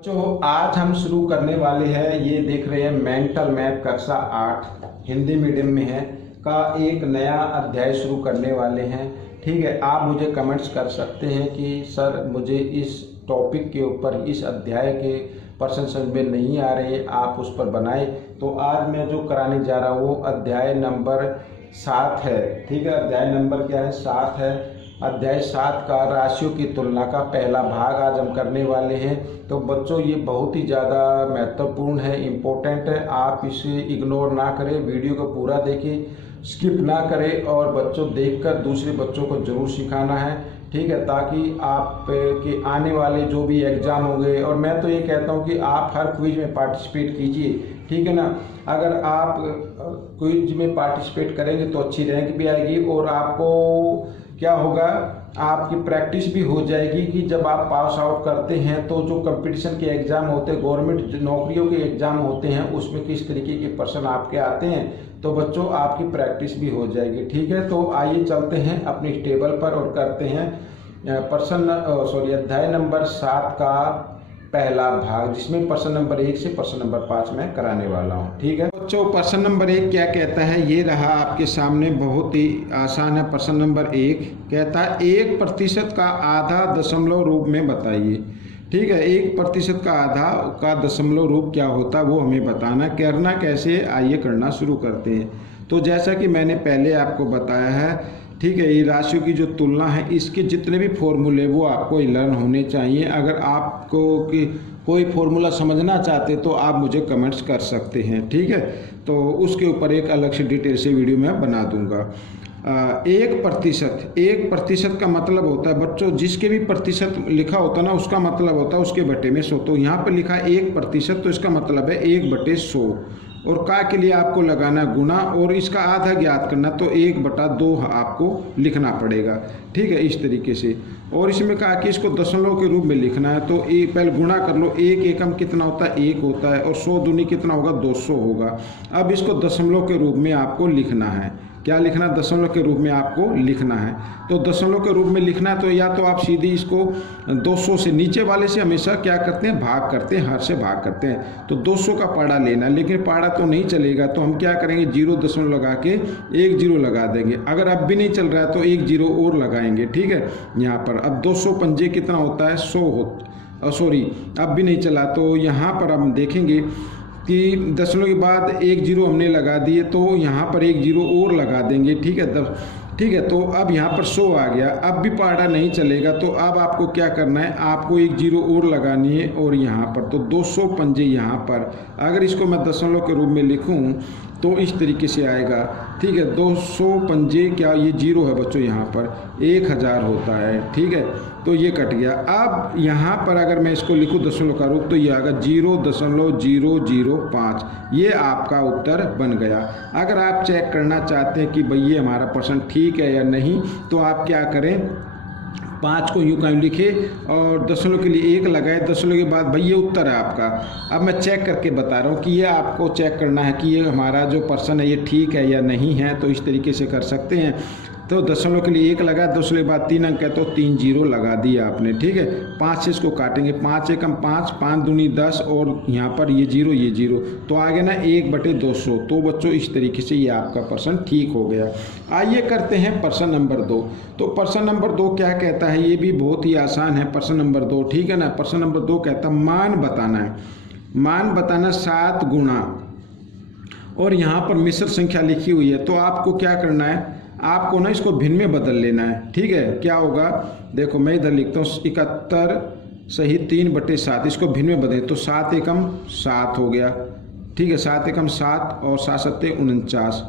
तो आज हम शुरू करने वाले हैं, ये देख रहे हैं मेंटल मैथ कक्षा 8 हिंदी मीडियम में है का एक नया अध्याय शुरू करने वाले हैं। ठीक है, आप मुझे कमेंट्स कर सकते हैं कि सर मुझे इस टॉपिक के ऊपर इस अध्याय के प्रश्न समझ में नहीं आ रहे, आप उस पर बनाए। तो आज मैं जो कराने जा रहा हूँ वो अध्याय नंबर 7 है। ठीक है, अध्याय नंबर क्या है? 7 है। अध्याय 7 का राशियों की तुलना का पहला भाग आज हम करने वाले हैं। तो बच्चों ये बहुत ही ज़्यादा महत्वपूर्ण है, इम्पोर्टेंट है। आप इसे इग्नोर ना करें, वीडियो को पूरा देखें, स्किप ना करें और बच्चों देखकर दूसरे बच्चों को ज़रूर सिखाना है। ठीक है, ताकि आप के आने वाले जो भी एग्ज़ाम होंगे, और मैं तो ये कहता हूँ कि आप हर क्विज में पार्टिसिपेट कीजिए। ठीक है ना, अगर आप क्विज में पार्टिसिपेट करेंगे तो अच्छी रैंक भी आएगी और आपको क्या होगा, आपकी प्रैक्टिस भी हो जाएगी कि जब आप पास आउट करते हैं तो जो कंपटीशन के एग्ज़ाम होते हैं, गवर्नमेंट नौकरियों के एग्ज़ाम होते हैं, उसमें किस तरीके के प्रश्न आपके आते हैं। तो बच्चों आपकी प्रैक्टिस भी हो जाएगी। ठीक है, तो आइए चलते हैं अपनी टेबल पर और करते हैं अध्याय नंबर 7 का पहला भाग, जिसमें प्रश्न नंबर 1 से प्रश्न नंबर 5 में कराने वाला हूँ। ठीक है बच्चों, प्रश्न नंबर 1 क्या कहता है, ये रहा आपके सामने, बहुत ही आसान है। प्रश्न नंबर 1 कहता है 1% का आधा दशमलव रूप में बताइए। ठीक है, 1% का आधा का दशमलव रूप क्या होता है वो हमें बताना। करना कैसे, आइए करना शुरू करते हैं। तो जैसा कि मैंने पहले आपको बताया है, ठीक है, ये राशियों की जो तुलना है, इसके जितने भी फॉर्मूले वो आपको लर्न होने चाहिए। अगर आपको कि कोई फॉर्मूला समझना चाहते तो आप मुझे कमेंट्स कर सकते हैं। ठीक है, तो उसके ऊपर एक अलग से डिटेल से वीडियो मैं बना दूंगा। 1% का मतलब होता है बच्चों, जिसके भी प्रतिशत लिखा होता है ना, उसका मतलब होता है उसके बटे में 100। तो यहाँ पर लिखा है 1%, तो इसका मतलब है 1/100। और का के लिए आपको लगाना गुना और इसका आधा ज्ञात करना, तो 1/2 आपको लिखना पड़ेगा। ठीक है, इस तरीके से। और इसमें कहा कि इसको दशमलव के रूप में लिखना है, तो एक पहले गुणा कर लो। 1 एकम कितना होता है? 1 होता है, और 100 दूनी कितना होगा? 200 होगा। अब इसको दशमलव के रूप में आपको लिखना है। क्या लिखना? दशमलव के रूप में आपको लिखना है। तो दशमलव के रूप में लिखना है, तो या तो आप सीधी इसको 200 से नीचे वाले से हमेशा क्या करते हैं, भाग करते हैं, हर से भाग करते हैं। तो 200 का पाड़ा लेना, लेकिन पाड़ा तो नहीं चलेगा, तो हम क्या करेंगे, 0 दशमलव लगा के 1 0 लगा देंगे। अगर अब भी नहीं चल रहा है तो 1 0 और लगाएंगे। ठीक है, यहाँ पर अब 200 पंजे कितना होता है? 100 सॉरी, अब भी नहीं चला, तो यहाँ पर हम देखेंगे कि दशमलव के बाद 1 0 हमने लगा दिए, तो यहाँ पर 1 0 और लगा देंगे। ठीक है, ठीक है, तो अब यहाँ पर 100 आ गया। अब भी पाड़ा नहीं चलेगा, तो अब आपको क्या करना है, आपको 1 0 और लगानी है, और यहाँ पर तो 200 पंजे यहाँ पर। अगर इसको मैं दशमलव के रूप में लिखूँ तो इस तरीके से आएगा। ठीक है, 200 पंजे क्या, ये 0 है बच्चों, यहाँ पर 1000 होता है। ठीक है, तो ये कट गया। अब यहाँ पर अगर मैं इसको लिखूँ दशमलव का रूप, तो ये आएगा 0.005। ये आपका उत्तर बन गया। अगर आप चेक करना चाहते हैं कि भाई ये हमारा प्रश्न ठीक है या नहीं, तो आप क्या करें, 5 को यूँ कहीं लिखे और दशमलव के लिए 1 लगाए, दशमलव के बाद भाई ये उत्तर है आपका। अब मैं चेक करके बता रहा हूँ कि ये आपको चेक करना है कि ये हमारा जो प्रश्न है ये ठीक है या नहीं है। तो इस तरीके से कर सकते हैं। तो दशमलव के लिए 1 लगा, दशमलव के बाद 3 अंक है, तो 3 0 लगा दिया आपने। ठीक है, 5 से इसको काटेंगे, 5 एकम 5, 5 दूनी 10, और यहाँ पर ये 0 ये 0, तो आगे ना 1/200। तो बच्चों इस तरीके से ये आपका प्रश्न ठीक हो गया। आइए करते हैं प्रश्न नंबर 2। तो प्रश्न नंबर 2 क्या कहता है, ये भी बहुत ही आसान है प्रश्न नंबर 2। ठीक है ना, प्रश्न नंबर 2 कहता है मान बताना है। मान बताना 7 गुणा, और यहाँ पर मिश्र संख्या लिखी हुई है, तो आपको क्या करना है, आपको ना इसको भिन्न में बदल लेना है। ठीक है, क्या होगा, देखो मैं इधर लिखता हूँ 71 सही 3/7, इसको भिन्न में बदलें, तो 7 एकम 7 हो गया। ठीक है, 7 एकम 7 और 7 7 49।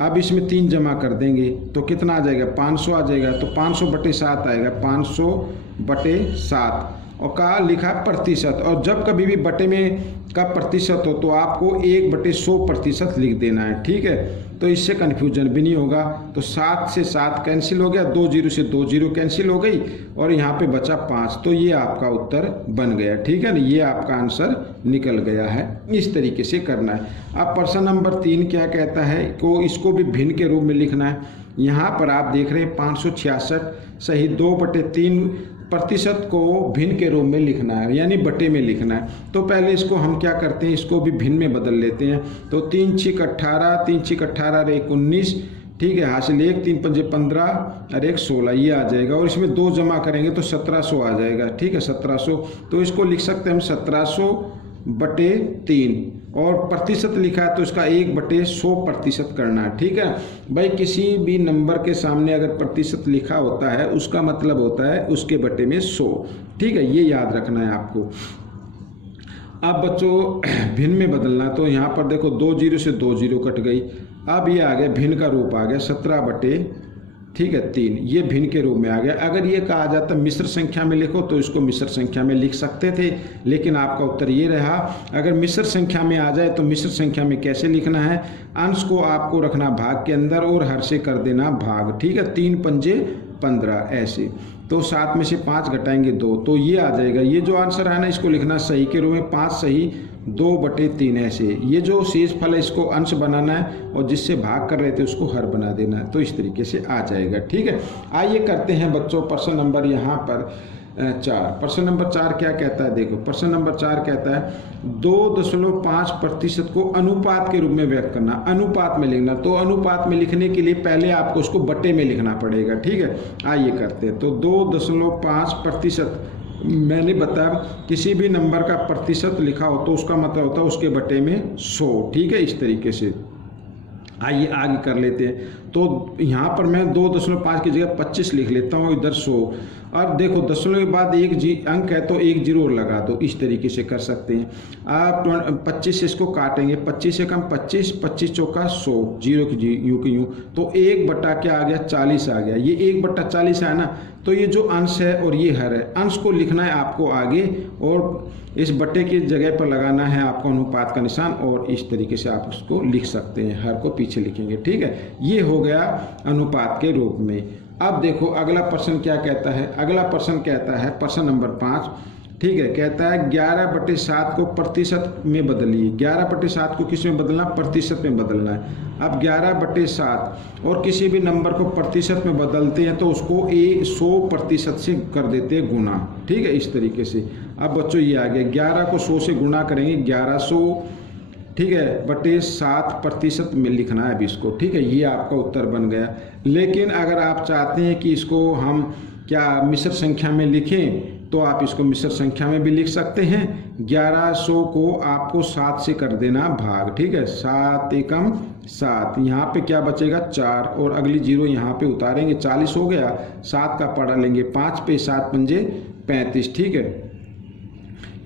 अब इसमें 3 जमा कर देंगे तो कितना आ जाएगा, 500 आ जाएगा। तो 500/7 आएगा, 500/7। और का लिखा प्रतिशत, और जब कभी भी बटे में का प्रतिशत हो तो आपको 1/100% लिख देना है। ठीक है, तो इससे कन्फ्यूजन भी नहीं होगा। तो 7 से 7 कैंसिल हो गया, 2 0 से 2 0 कैंसिल हो गई, और यहाँ पे बचा 5। तो ये आपका उत्तर बन गया। ठीक है ना, ये आपका आंसर निकल गया है। इस तरीके से करना है। अब प्रश्न नंबर 3 क्या कहता है, को इसको भी भिन्न के रूप में लिखना है। यहाँ पर आप देख रहे हैं 566 सही 2/3 प्रतिशत को भिन्न के रूप में लिखना है, यानी बटे में लिखना है। तो पहले इसको हम क्या करते हैं, इसको भी भिन्न में बदल लेते हैं। तो 3 छीक 18, 3 छीक 18 और 1 19, ठीक है, हासिल 1, 3 पंजे 15 और 1 16, ये आ जाएगा। और इसमें 2 जमा करेंगे तो 1700 आ जाएगा, ठीक है, 1700। तो इसको लिख सकते हैं हम 1700/3, और प्रतिशत लिखा है तो इसका 1/100% करना है, ठीक है भाई। किसी भी नंबर के सामने अगर प्रतिशत लिखा होता है उसका मतलब होता है उसके बटे में 100, ठीक है, ये याद रखना है आपको। अब बच्चों भिन्न में बदलना, तो यहाँ पर देखो 2 0 से 2 0 कट गई। अब ये आ गया भिन्न का रूप आ गया 17/3, ये भिन्न के रूप में आ गया। अगर ये कहा जाता मिश्र संख्या में लिखो तो इसको मिश्र संख्या में लिख सकते थे, लेकिन आपका उत्तर ये रहा। अगर मिश्र संख्या में आ जाए तो मिश्र संख्या में कैसे लिखना है, अंश को आपको रखना भाग के अंदर और हर से कर देना भाग, ठीक है, 3 पंजे 15 ऐसे। तो 7 में से 5 घटाएंगे 2, तो ये आ जाएगा। ये जो आंसर है ना इसको लिखना सही के रूप में 5 सही 2/3 ऐसे। ये जो शेष फल है इसको अंश बनाना है और जिससे भाग कर रहे थे उसको हर बना देना है, तो इस तरीके से आ जाएगा, ठीक है। आइए करते हैं बच्चों प्रश्न नंबर यहाँ पर 4। प्रश्न नंबर 4 क्या कहता है, देखो प्रश्न नंबर 4 कहता है 2.5% को अनुपात के रूप में व्यक्त करना, अनुपात में लिखना। तो अनुपात में लिखने के लिए पहले आपको उसको बटे में लिखना पड़ेगा, ठीक है। आइए करते हैं। तो 2.5%, मैंने बताया किसी भी नंबर का प्रतिशत लिखा हो तो उसका मतलब होता है उसके बटे में 100, ठीक है, इस तरीके से। आइए आगे कर लेते हैं। तो यहाँ पर मैं 2.5 की जगह 25 लिख लेता हूँ, इधर 100। और देखो दशमलव के बाद एक अंक है तो 1 0 और लगा दो, इस तरीके से कर सकते हैं आप। 25 से इसको काटेंगे, 25 से कम 25, 25 चौका 100, 0 की यूँ की यूँ, तो 1 क्या आ गया 40 आ गया। ये 1/40 है ना, तो ये जो अंश है और ये हर है, अंश को लिखना है आपको आगे और इस बट्टे की जगह पर लगाना है आपको अनुपात का निशान, और इस तरीके से आप उसको लिख सकते हैं, हर को पीछे लिखेंगे, ठीक है। ये हो गया अनुपात के रूप में। अब देखो अगला प्रश्न क्या कहता है, अगला प्रश्न कहता है प्रश्न नंबर 5, ठीक है, कहता है 11/7 को प्रतिशत में बदलिए। 11/7 को किस में बदलना, प्रतिशत में बदलना है। अब 11/7 और किसी भी नंबर को प्रतिशत में बदलते हैं तो उसको 100% से कर देते हैं गुना, ठीक है, इस तरीके से। अब बच्चों ये आ गया 11 को 100 से गुना करेंगे 1100, ठीक है, /7% में लिखना है अभी इसको, ठीक है, ये आपका उत्तर बन गया। लेकिन अगर आप चाहते हैं कि इसको हम क्या मिश्र संख्या में लिखें तो आप इसको मिश्र संख्या में भी लिख सकते हैं। 1100 को आपको 7 से कर देना भाग, ठीक है, 7 एकम 7, यहाँ पे क्या बचेगा 4 और अगली 0 यहाँ पे उतारेंगे, 40 हो गया। 7 का पढ़ा लेंगे 5 पे, 7 पंजे 35, ठीक है।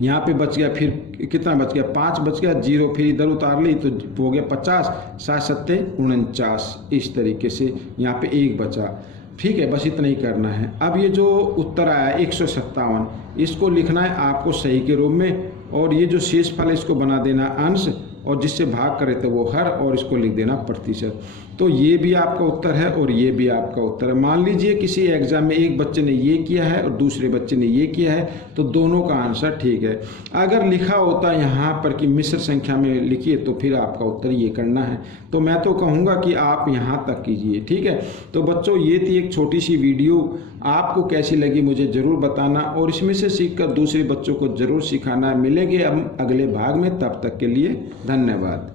यहाँ पे बच गया, फिर कितना बच गया 5 बच गया, 0 फिर इधर उतार ली तो हो गया 50, 7 7 49, इस तरीके से यहाँ पे 1 बचा, ठीक है। बस इतना ही करना है। अब ये जो उत्तर आया 157, इसको लिखना है आपको सही के रूप में, और ये जो शेष फल है इसको बना देना अंश, और जिससे भाग करे तो वो हर, और इसको लिख देना प्रतिशत। तो ये भी आपका उत्तर है और ये भी आपका उत्तर है। मान लीजिए किसी एग्जाम में एक बच्चे ने ये किया है और दूसरे बच्चे ने ये किया है, तो दोनों का आंसर ठीक है। अगर लिखा होता यहाँ पर कि मिश्र संख्या में लिखिए तो फिर आपका उत्तर ये करना है। तो मैं तो कहूँगा कि आप यहाँ तक कीजिए, ठीक है। तो बच्चों ये थी एक छोटी सी वीडियो, आपको कैसी लगी मुझे ज़रूर बताना, और इसमें से सीखकर दूसरे बच्चों को ज़रूर सिखाना। मिलेंगे हम अगले भाग में, तब तक के लिए धन्यवाद।